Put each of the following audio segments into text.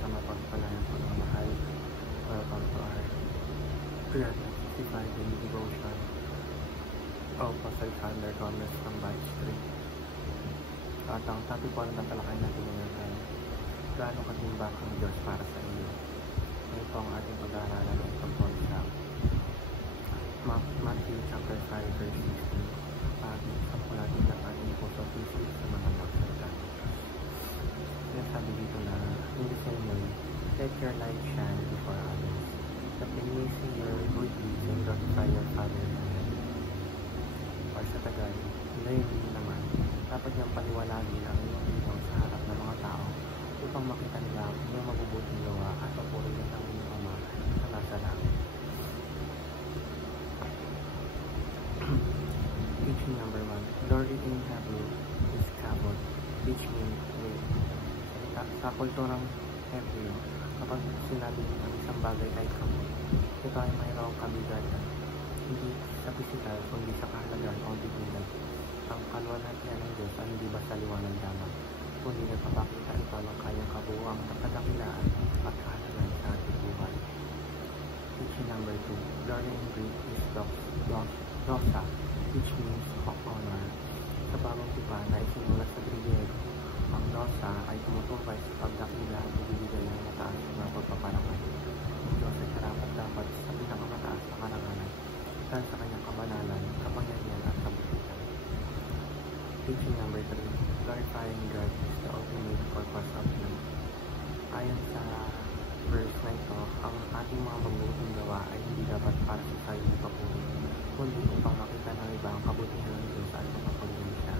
sa mapagpalayang pagmamahal. Welcome to our 365 daily devotion of Apostle Chandler Gomez from Batch 3. At ang topic po ng tatalakay natin ngayon ay gaano katimbang ang Diyos para sa iyo. Ito ang ating pag-aaralan ay tungkol sa Matthew chapter 5 verse 16. At isang po natin ang ating puso at isip sa mga magsalita. Sabi dito na, in the same way, let your light shine before others, that they may see your good deeds and glorify your Father in heaven. Or sa Tagalog, ngayon naman, dapat niyang paliwanagin ang iyong ilaw sa harap ng mga tao upang makita nila ang iyong mabubuting gawa at papurihin ang iyong Ama sa nasa langit. Teaching number 1. Glory in Hebrew is kabod, which means way. Sa kulturang Hebrew, kapag sinabi ang isang bagay ay kabod, ito ay mayroong kabigatan, hindi sa pisikal kundi sa kahalagan o dignidad. Ang kaluwalhatian ng Diyos ay hindi basta liwanag lamang, kundi nagpapakita ito ng kanyang kabuuang kadakilaan at kahalagan sa ating buhay. Teaching number 2. Glory in Greek is doxa, which means of honor. Sa bagong tipan na isinulat sa Griego, ang doxa ay tumutukoy sa pagdakila at ibibigay ng mataas na pagpaparangal. Ang Diyos ay karapat-dapat sa pinakamataas na karangalan dahil sa kanyang kabanalan, kapangyarihan at kabutihan. Teaching number 3. Glorifying God is the ultimate purpose of life. Ayon sa verse na ito, ang ating mga mabubuting gawa ay hindi dapat para sa sarili papuri, kundi upang makita ng iba ang kabutihan ng Diyos at mapapagawin siya.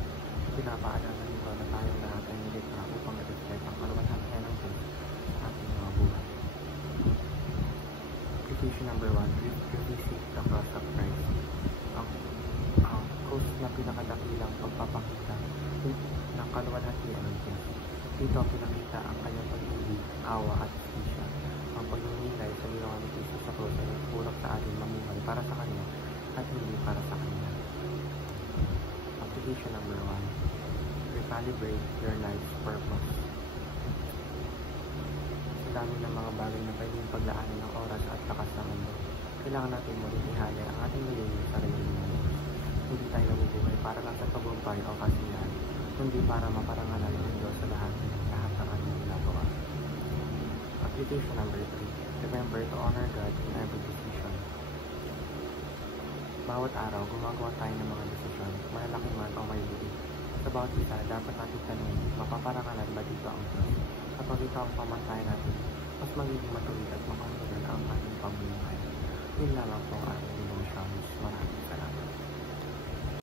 Pinapaalala nito na tayong lahat ay nilikha upang i-reflect ang kaluwalhatian ng Diyos sa ating mga buhay. Application number 1. Revisit the cross of Christ. Ang cross na pinakadakilang pagpapakita ng kaluwalhatian ng Diyos. Dito pinakita ang kanyang pag-ibig, awa at justisya. Ang pagninilay sa ginawa ni Cristo sa cross ay nagpulak sa atin mamuhay para sa Kanya at hindi para sa Kanya. Application number 1. Recalibrate your life's purpose. Sa dami ng mga bagay na pwedeng paglaanan ng oras at lakas sa mundo, kailangan natin muling ihalay ang ating nililing sa sarili ng Diyos. Hindi tayo nabubuhay para lang sa tagumpay o kasiyahan, kundi para maparangalan ng Diyos sa lahat ng ating ginagawa. Application number 3. Remember to honor God in every decision. Bawat araw, gumagawa tayo ng mga desisyon, malalaki man o may liit. Sa bawat isa, dapat natin tanungin, mapaparangalan ba dito ang Diyos? Kapag ito ang pamantayan natin, mas magiging matuloy at makahulugan ang ating pamumuhay. Yun lamang po ang ating devotion.